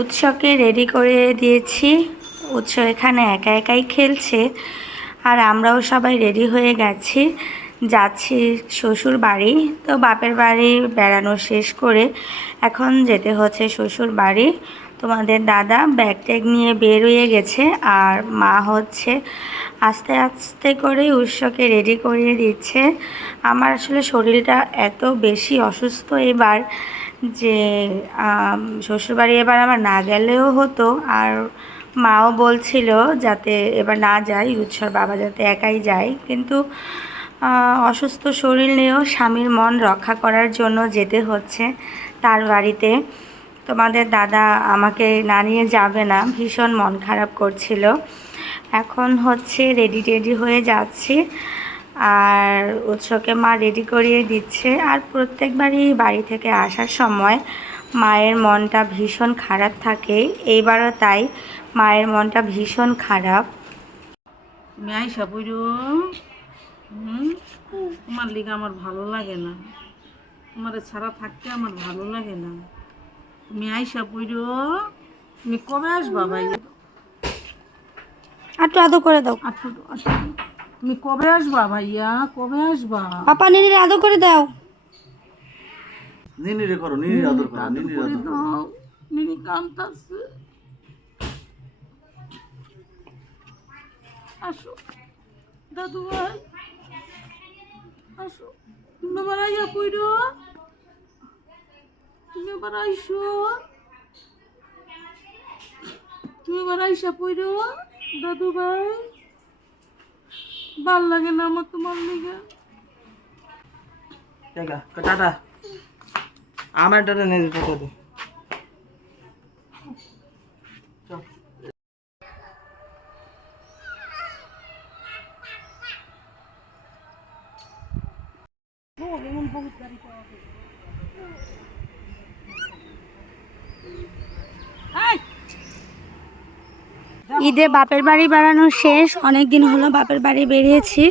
উৎসকে রেডি করে দিয়েছি। উৎস এখানে একা একাই খেলছে আর আমরাও সবাই রেডি হয়ে গেছি, যাচ্ছি শ্বশুর বাড়ি। তো বাপের বাড়ি বেড়ানো শেষ করে এখন যেতে হচ্ছে শ্বশুর বাড়ি। তোমাদের দাদা ব্যাগ ট্যাগ নিয়ে বের হয়ে গেছে আর মা হচ্ছে আস্তে আস্তে করে উৎসকে রেডি করিয়ে দিচ্ছে। আমার আসলে শরীরটা এত বেশি অসুস্থ এবার যে শ্বশুরবাড়ি এবার আমার না গেলেও হতো। আর মাও বলছিল যাতে এবার না যাই, উৎসর বাবা যাতে একাই যায়, কিন্তু অসুস্থ শরীর নিয়েও স্বামীর মন রক্ষা করার জন্য যেতে হচ্ছে তার বাড়িতে। তোমাদের দাদা আমাকে না নিয়ে যাবে না, ভীষণ মন খারাপ করছিল। এখন হচ্ছে রেডি হয়ে যাচ্ছি আর উৎসকে মা রেডি করিয়ে দিচ্ছে। আর প্রত্যেকবারই বাড়ি থেকে আসার সময় মায়ের মনটা ভীষণ খারাপ থাকে, এইবারও তাই মায়ের মনটা ভীষণ খারাপ। তুমি আইসা পুরো তোমার লিগে আমার ভালো লাগে না, তোমার ছাড়া থাকতে আমার ভালো লাগে না। তুমি আইসা পুরো, তুমি কবে আসবা ভাই? একটু আদর করে দাও। তুমি কবে আসবা ভাইয়া, কবে আসবা? পাপা নিনির আদর করে দাও। নিনিরে করো, নিনির আদর করো, নিনির আদর করো। নিনি কাঁদতাছে। আসো দাদু ভাই, আসো। তুমি আবার আইয়া পুরো, তুমি আবার আইসো, তুমি আবার আইসা পুরো দাদু ভাই। ভাল লাগে না আমার তোমার লিগে। টাটা, আমার টাটা নেই, টাটা দে। ঈদে বাপের বাড়ি বেড়ানো শেষ, অনেক দিন হলো বাপের বাড়ি বেরিয়েছি।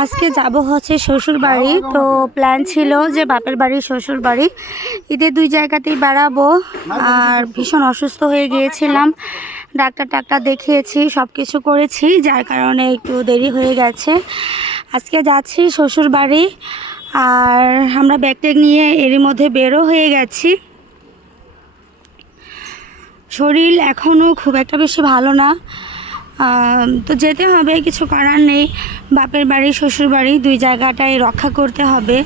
আজকে যাব হচ্ছে শ্বশুর বাড়ি। তো প্ল্যান ছিল যে বাপের বাড়ি শ্বশুর বাড়ি ঈদে দুই জায়গাতেই বেড়াবো। আর ভীষণ অসুস্থ হয়ে গিয়েছিলাম, ডাক্তার দেখিয়েছি, সব কিছু করেছি, যার কারণে একটু দেরি হয়ে গেছে। আজকে যাচ্ছি শ্বশুর বাড়ি আর আমরা ব্যাগ ট্যাগ নিয়ে এরই মধ্যে বেরো হয়ে গেছি। শরীর এখনও খুব একটা বেশি ভালো না, তো যেতে হবে, কিছু করার নেই। বাপের বাড়ি শ্বশুর বাড়ি দুই জায়গাটাই রক্ষা করতে হবে।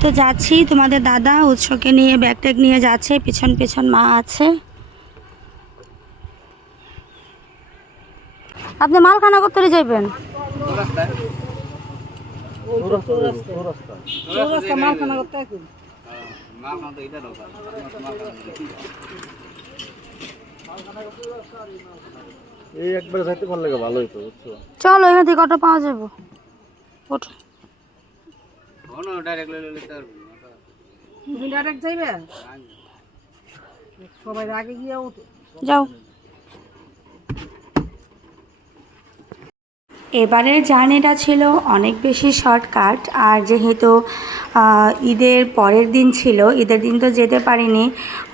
তো যাচ্ছি, তোমাদের দাদা উৎসকে নিয়ে ব্যাগ ট্যাগ নিয়ে যাচ্ছে, পিছন পিছন মা আছে। আপনি মালখানা করতে যাইবেন? মালখানা করতে এই একবার যাইতে ভালো লাগে, ভালো হইতো, বুঝছো? চলো, এখান থেকে অটো পাওয়া যাবো, ওঠো। তুমি ডাইরেক্ট যাইবে? সবাই আগে গিয়ে যাও। এবারের জার্নিটা ছিল অনেক বেশি শর্টকাট। আর যেহেতু ঈদের পরের দিন ছিল, ঈদের দিন তো যেতে পারিনি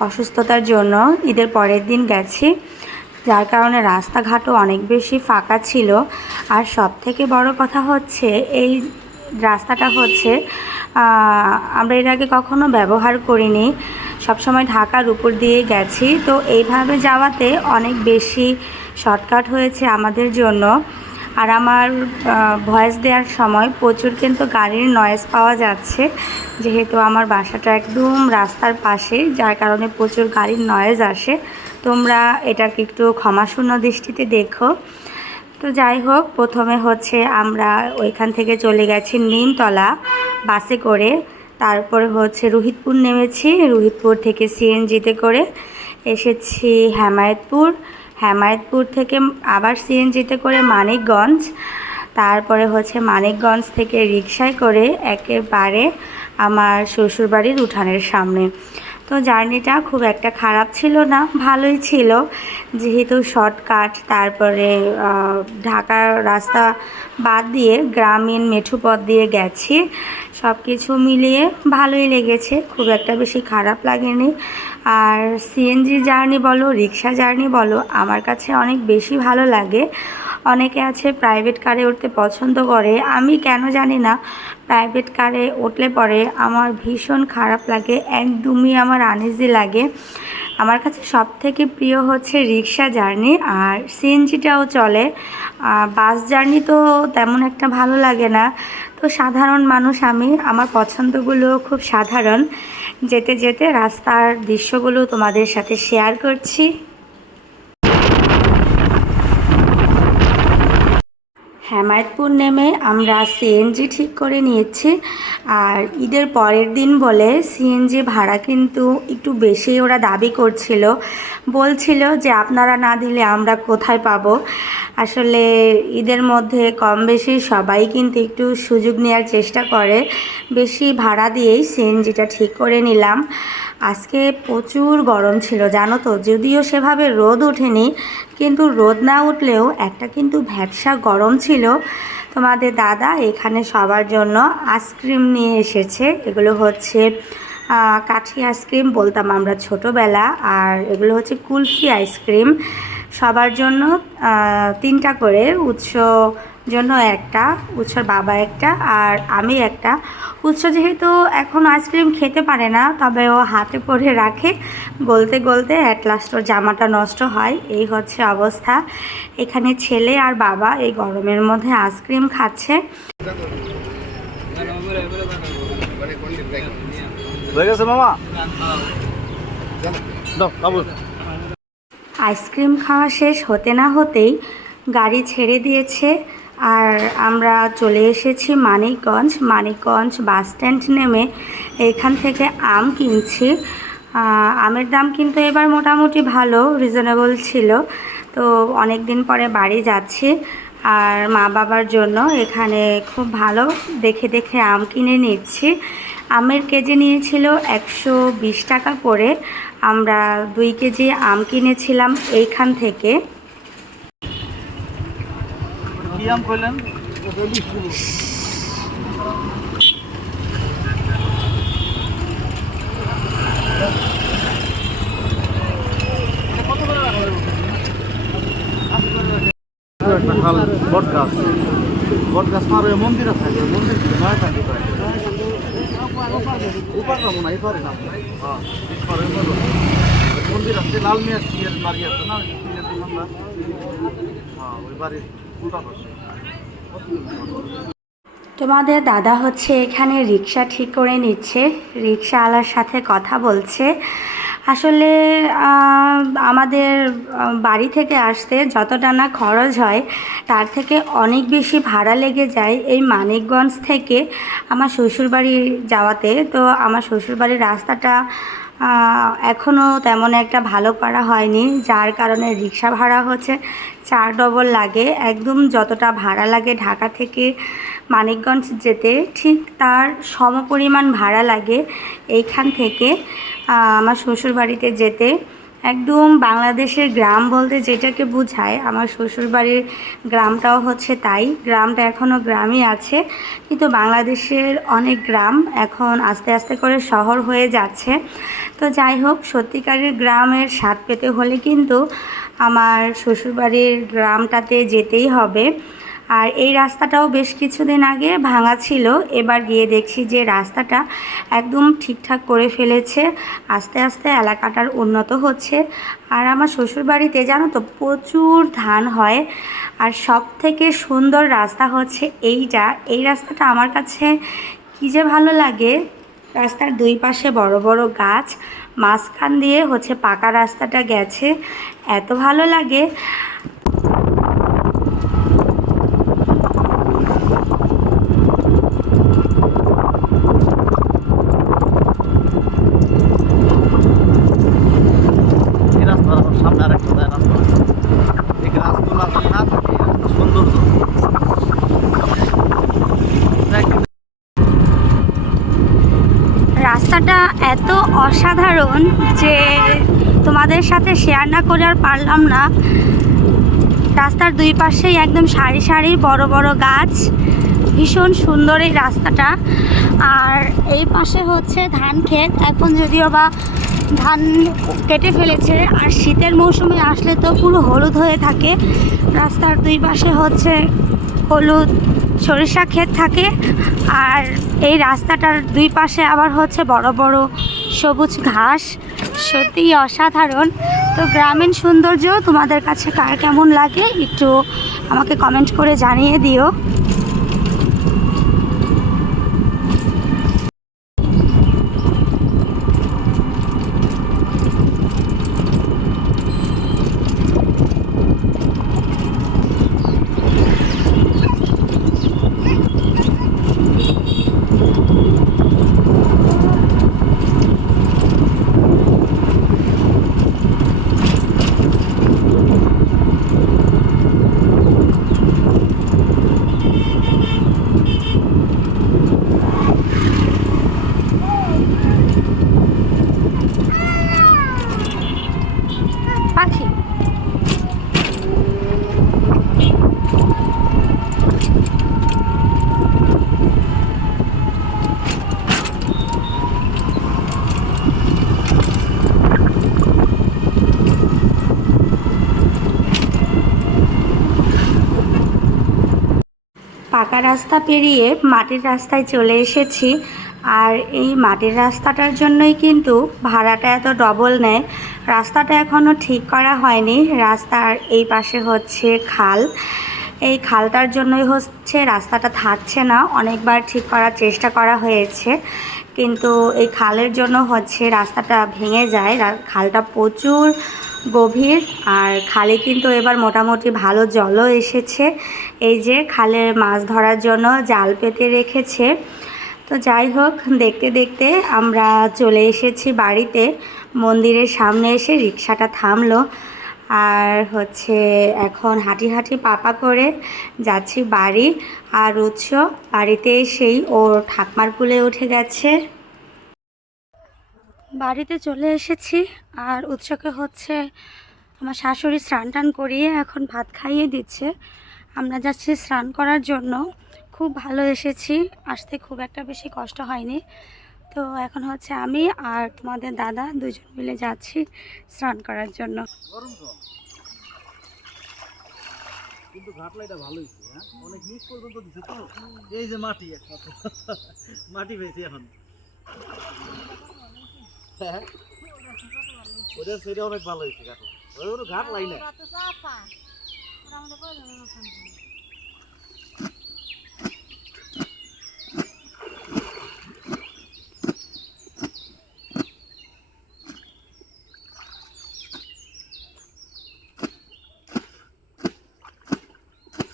অসুস্থতার জন্য, ঈদের পরের দিন গেছি, যার কারণে রাস্তাঘাটও অনেক বেশি ফাঁকা ছিল। আর সব থেকে বড় কথা হচ্ছে এই রাস্তাটা হচ্ছে আমরা এর আগে কখনো ব্যবহার করিনি, সবসময় ঢাকার উপর দিয়ে গেছি। তো এইভাবে যাওয়াতে অনেক বেশি শর্টকাট হয়েছে আমাদের জন্য। আর আমার ভয়েস দেওয়ার সময় প্রচুর কিন্তু গাড়ির নয়েজ পাওয়া যাচ্ছে, যেহেতু আমার বাসাটা একদম রাস্তার পাশে, যার কারণে প্রচুর গাড়ির নয়েজ আসে। তোমরা এটাকে একটু ক্ষমাশূন্য দৃষ্টিতে দেখো। তো যাই হোক, প্রথমে হচ্ছে আমরা ওইখান থেকে চলে গেছি নিমতলা বাসে করে, তারপরে হচ্ছে রোহিতপুর নেমেছি, রোহিতপুর থেকে সিএনজিতে করে এসেছি হেমায়েতপুর থেকে আবার সিএনজিতে করে মানিকগঞ্জ, তারপরে হচ্ছে মানিকগঞ্জ থেকে রিকশায় করে একেবারে আমার শ্বশুরবাড়ির উঠানের সামনে। তো জার্নিটা খুব একটা খারাপ ছিল না, ভালোই ছিল, যেহেতু শর্টকাট। তারপরে ঢাকার রাস্তা বাদ দিয়ে গ্রামীণ মেঠো পথ দিয়ে গেছি, সব কিছু মিলিয়ে ভালোই লেগেছে, খুব একটা বেশি খারাপ লাগেনি। আর সিএনজি জার্নি বলো, রিক্সা জার্নি বলো, আমার কাছে অনেক বেশি ভালো লাগে। অনেকে আছে প্রাইভেট কারে উঠতে পছন্দ করে, আমি কেন জানি না প্রাইভেট কারে উঠলে পরে আমার ভীষণ খারাপ লাগে, একদমই আমার আনইজি লাগে। আমার কাছে সব থেকে প্রিয় হচ্ছে রিক্সা জার্নি, আর সিএনজিটাও চলে। বাস জার্নি তো তেমন একটা ভালো লাগে না। তো সাধারণ মানুষ আমি, আমার পছন্দগুলো খুব সাধারণ। যেতে যেতে রাস্তার দৃশ্যগুলো তোমাদের সাথে শেয়ার করছি। হেমায়তপুর নেমে আমরা সিএনজি ঠিক করে নিয়েছি। আর ঈদের পরের দিন বলে সিএনজি ভাড়া কিন্তু একটু বেশি ওরা দাবি করছিল, বলছিল যে আপনারা না দিলে আমরা কোথায় পাবো। আসলে ঈদের মধ্যে কম বেশি সবাই কিন্তু একটু সুযোগ নেওয়ার চেষ্টা করে, বেশি ভাড়া দিয়েই সিএনজিটা ঠিক করে নিলাম। আজকে প্রচুর গরম ছিল জানো তো, যদিও সেভাবে রোদ ওঠেনি, কিন্তু রোদ না উঠলেও একটা কিন্তু ভ্যাপসা গরম ছিল। তোমাদের দাদা এখানে সবার জন্য আইসক্রিম নিয়ে এসেছে। এগুলো হচ্ছে কাঠি আইসক্রিম বলতাম আমরা ছোটোবেলা, আর এগুলো হচ্ছে কুলফি আইসক্রিম। সবার জন্য 3টা করে, উৎস জন্য একটা, উৎসর বাবা একটা, আর আমি একটা। উৎস যেহেতু এখন আইসক্রিম খেতে পারে না, তবে ও হাতে পরে রাখে, গলতে গলতে অ্যাট লাস্ট ওর জামাটা নষ্ট হয়, এই হচ্ছে অবস্থা। এখানে ছেলে আর বাবা এই গরমের মধ্যে আইসক্রিম খাচ্ছে। আইসক্রিম খাওয়া শেষ হতে না হতেই গাড়ি ছেড়ে দিয়েছে, আর আমরা চলে এসেছি মানিকগঞ্জ বাস স্ট্যান্ড নেমে এখান থেকে আম কিনছি। আমের দাম কিন্তু এবার মোটামুটি ভালো, রিজনেবল ছিল। তো অনেক দিন পরে বাড়ি যাচ্ছি, আর মা বাবার জন্য এখানে খুব ভালো দেখে দেখে আম কিনে নিচ্ছি। আমের কেজি নিয়েছিল 120 টাকা করে, আমরা 2 কেজি আম কিনেছিলাম এইখান থেকে। কি আম কইলেন? বট গাছ পার হয়ে মন্দির আছে, মন্দির নয় থাকে উপার যাবো না, এপারে যাবো। হ্যাঁ মন্দির আছে, লাল মিয়া বাড়ি আছে না, হ্যাঁ ওই বাড়ির উল্টা পাশে। তোমাদের দাদা হচ্ছে এখানে রিক্সা ঠিক করে নিচ্ছে, রিক্সাওয়ালার সাথে কথা বলছে। আসলে আমাদের বাড়ি থেকে আসতে যতটা না খরচ হয়, তার থেকে অনেক বেশি ভাড়া লেগে যায় এই মানিকগঞ্জ থেকে আমার শ্বশুরবাড়ি যাওয়াতে। তো আমার শ্বশুরবাড়ির রাস্তাটা এখনও তেমন একটা ভালো করা হয়নি, যার কারণে রিক্সা ভাড়া হচ্ছে 4 ডবল লাগে। একদম যতটা ভাড়া লাগে ঢাকা থেকে মানিকগঞ্জ যেতে, ঠিক তার সমপরিমাণ ভাড়া লাগে এইখান থেকে আমার শ্বশুরবাড়িতে যেতে। একদম বাংলাদেশের গ্রাম বলতে যেটাকে বোঝায়, আমার শ্বশুরবাড়ির গ্রামটাও হচ্ছে তাই। গ্রামটা এখনও গ্রামই আছে, কিন্তু বাংলাদেশের অনেক গ্রাম এখন আস্তে আস্তে করে শহর হয়ে যাচ্ছে। তো যাই হোক, সত্যিকারের গ্রামের স্বাদ পেতে হলে কিন্তু আমার শ্বশুরবাড়ির গ্রামটাতে যেতেই হবে। আর এই রাস্তাটাও বেশ কিছুদিন আগে ভাঙা ছিল, এবার গিয়ে দেখছি যে রাস্তাটা একদম ঠিকঠাক করে ফেলেছে, আস্তে আস্তে এলাকাটার উন্নত হচ্ছে। আর আমার শ্বশুরবাড়িতে জানো তো প্রচুর ধান হয়, আর সব থেকে সুন্দর রাস্তা হচ্ছে এইটা। এই রাস্তাটা আমার কাছে কী যে ভালো লাগে, রাস্তার 2 পাশে বড় বড় গাছ, মাঝখান দিয়ে হচ্ছে পাকা রাস্তাটা গেছে, এত ভালো লাগে। সামনে আরেকটা রাস্তা, এই গাছগুলো না থাকে রাস্তা সৌন্দর্য। রাস্তাটা এত অসাধারণ অসাধারণ যে তোমাদের সাথে শেয়ার না করে আর পারলাম না। রাস্তার দুই পাশেই একদম সারি সারি বড় বড় গাছ, ভীষণ সুন্দর এই রাস্তাটা। আর এই পাশে হচ্ছে ধান ক্ষেত, এখন যদিও বা ধান কেটে ফেলেছে, আর শীতের মৌসুমে আসলে তো পুরো হলুদ হয়ে থাকে। রাস্তার দুই পাশে হচ্ছে হলুদ সরিষা ক্ষেত থাকে, আর এই রাস্তাটার দুই পাশে আবার হচ্ছে বড় বড় সবুজ ঘাস। সত্যিই অসাধারণ। তো গ্রামীণ সৌন্দর্য তোমাদের কাছে কার কেমন লাগে একটু আমাকে কমেন্ট করে জানিয়ে দিও। পাখি পাকা রাস্তা পেরিয়ে মাটির রাস্তায় চলে এসেছি। আর এই মাটির রাস্তাটার জন্যই কিন্তু ভাড়াটা এত ডবল নেয়। রাস্তাটা এখনও ঠিক করা হয়নি। রাস্তার এই পাশে হচ্ছে খাল, এই খালটার জন্যই হচ্ছে রাস্তাটা থাকছে না। অনেকবার ঠিক করার চেষ্টা করা হয়েছে, কিন্তু এই খালের জন্য হচ্ছে রাস্তাটা ভেঙে যায়। খালটা প্রচুর গভীর, আর খালে কিন্তু এবার মোটামুটি ভালো জলও এসেছে। এই যে খালে মাছ ধরার জন্য জাল পেতে রেখেছে। তো যাই হোক, দেখতে দেখতে আমরা চলে এসেছি বাড়িতে। মন্দিরের সামনে এসে রিকশাটা থামলো, আর হচ্ছে এখন হাঁটি হাঁটি পাপা করে যাচ্ছি বাড়ি। আর উৎস বাড়িতে এসেই ওর ঠাকমার কুলে উঠে গেছে। বাড়িতে চলে এসেছি, আর উৎসকে হচ্ছে আমার শাশুড়ি স্নান টান করিয়ে এখন ভাত খাইয়ে দিচ্ছে। আমরা যাচ্ছি স্নান করার জন্য। খুব ভালো এসেছি, আসতে খুব একটা বেশি কষ্ট হয়নি। তো এখন হচ্ছে আমি আর তোমাদের দাদা দুজন মিলে যাচ্ছি স্নান করার জন্য। কিন্তু ঘাটলাইটা ভালো হয়েছে, হ্যাঁ অনেক নিচ পর্যন্ত দিছে তো। এই যে মাটি একমাত্র মাটি পেয়েছি এখন। হ্যাঁ ওটা সেটা অনেক ভালো হয়েছে ঘাটলা, ওই কোনো ঘাট লাই না।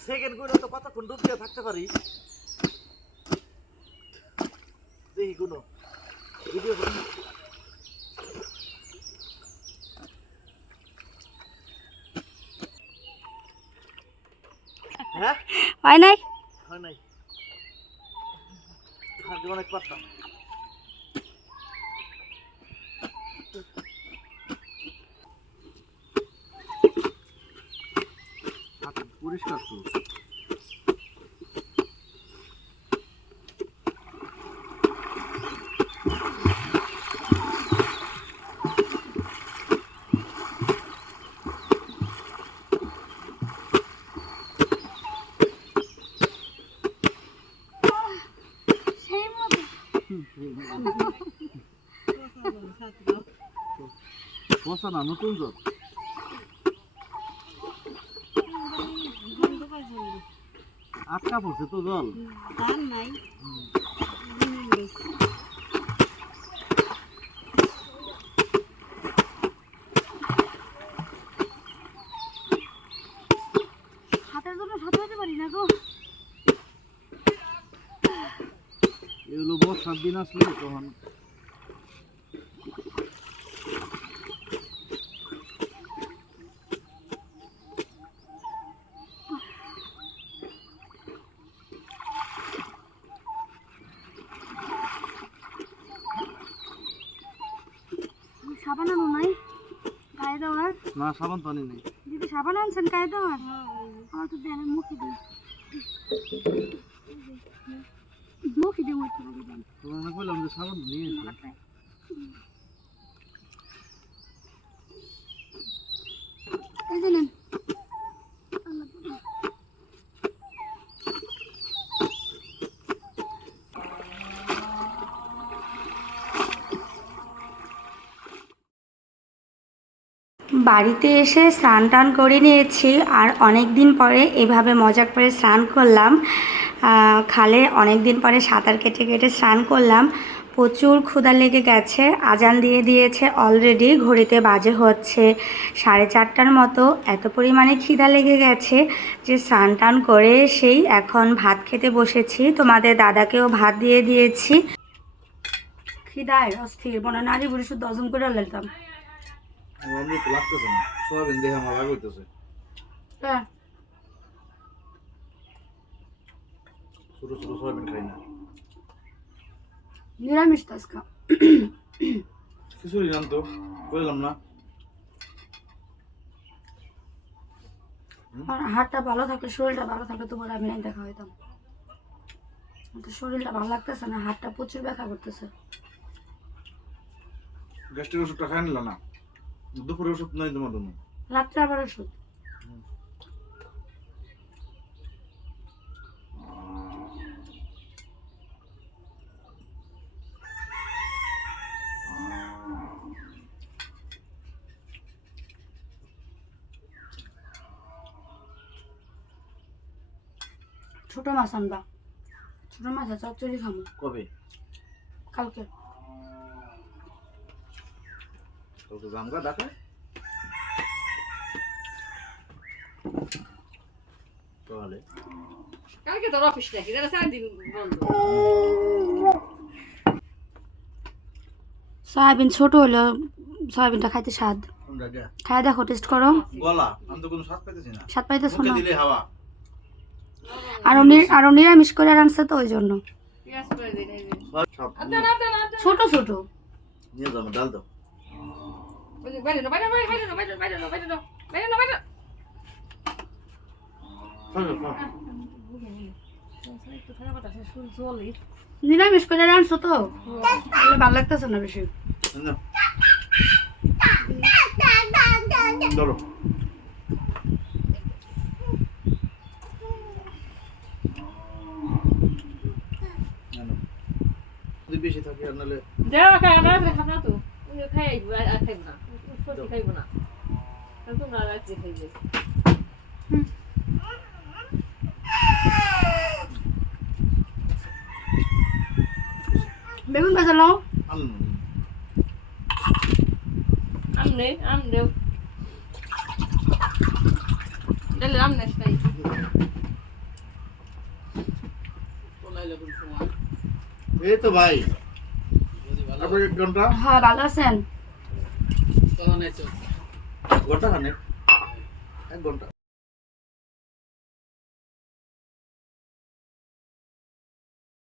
সেকেন্ড করে তো কতক্ষণ ডুবতে থাকতে পারি, দেখি কোনো ভিডিও করি। হ্যাঁ হয় নাই? হয় নাই, আগে অনেক পারতাম। পরিষ্কার তো। বসা না নতুন জল আটকা পড়ছে তো জল নাই। হাতের জন্য সাথে হতে পারি না গো। এগুলো বর্ষার দিন আসলে তখন না সাবান তো আনি নেই। দিদি সাবান আনছেন কায় তোমার? আমার তো দেন মুখে দিই। মুখে দিই মুখে দিই। তোমার বললাম যে সাবান নিয়ে এসো। এই যে নেন। বাড়িতে এসে স্নান টান করে নিয়েছি আর অনেক দিন পরে এভাবে মজা করে স্নান করলাম। খালে অনেক দিন পরে সাঁতার কেটে কেটে স্নান করলাম। প্রচুর ক্ষুধা লেগে গেছে, আজান দিয়ে দিয়েছে অলরেডি, ঘড়িতে বাজে হচ্ছে 4:30টার মতো। এত পরিমাণে খিদা লেগে গেছে যে স্নান টান করে সেই এখন ভাত খেতে বসেছি। তোমাদের দাদাকেও ভাত দিয়ে দিয়েছি। খিদায় অস্থির, মনে নারী বুড়ি শুধু হজম করে লেতাম। আমার তো লাগতেছে না, সোয়াবিন দেখে আমার রাগ হইতেছে। হ্যাঁ, ছোট ছোট সোয়াবিন খাই না। নিরামিষ তো আজকে। খিচুড়ি নাম তো বললাম না। আর হাতটা ভালো থাকলে, শরীরটা ভালো থাকলে তোমার আমি নাই দেখা হইতাম। তো শরীরটা ভালো লাগতেছে না, হাতটা প্রচুর ব্যথা করতেছে। গ্যাস্ট্রিক ওষুধটা খাই নিল না, দুপুরে ওষুধ নাই তোমার জন্য। রাত্রে আবার ওষুধ। ছোট মাছ আনবা, ছোট মাছ চচ্চড়ি খাবো কবে? কালকে। তো জামগা ডাকা তাহলে কালকে তোর অফিস নাকি? তাহলে 4 দিন বন্ধ। সয়াবিন ছোট হলো, সয়াবিনটা খাইতে স্বাদ। কোন জায়গা? খাই দেখো, টেস্ট করো। গলা আমি তো কোনো স্বাদ পাইতেছি না। স্বাদ পাইতেছো মুখে না? দিলে হাওয়া। আরো নিরামিষ করে রাখছে তো ওই জন্য। পেঁয়াজ করে দিন এই যে। সব ছোট ছোট নিয়ে যাবো, ডাল দাও। ওই যে বাইরে না, বাইরে না, বাইরে না, বাইরে না, বাইরে না, বাইরে না, বাইরে না, বাইরে না। একটু খারাপ আছে, শুন চলি। নিরামিষ করে রাখছো তো, তাহলে ভালো লাগতেছে না বেশি। না ধরো। যদি বেশি থাকে আর নাহলে দেওয়া খাই আমরা খাবো না তো। ওই খাই আর খাইবো না। সত্যি খাইবো না। তাহলে তোমরা রাত্রে খাইবে। বেগুন ভাজা নাও। আমনে আমনেও ডালে আমনে খাই। এই তো ভাই আপনার 1 ঘন্টা হ্যাঁ, ভালো আছেন? ঘন্টা খানে 1 ঘন্টা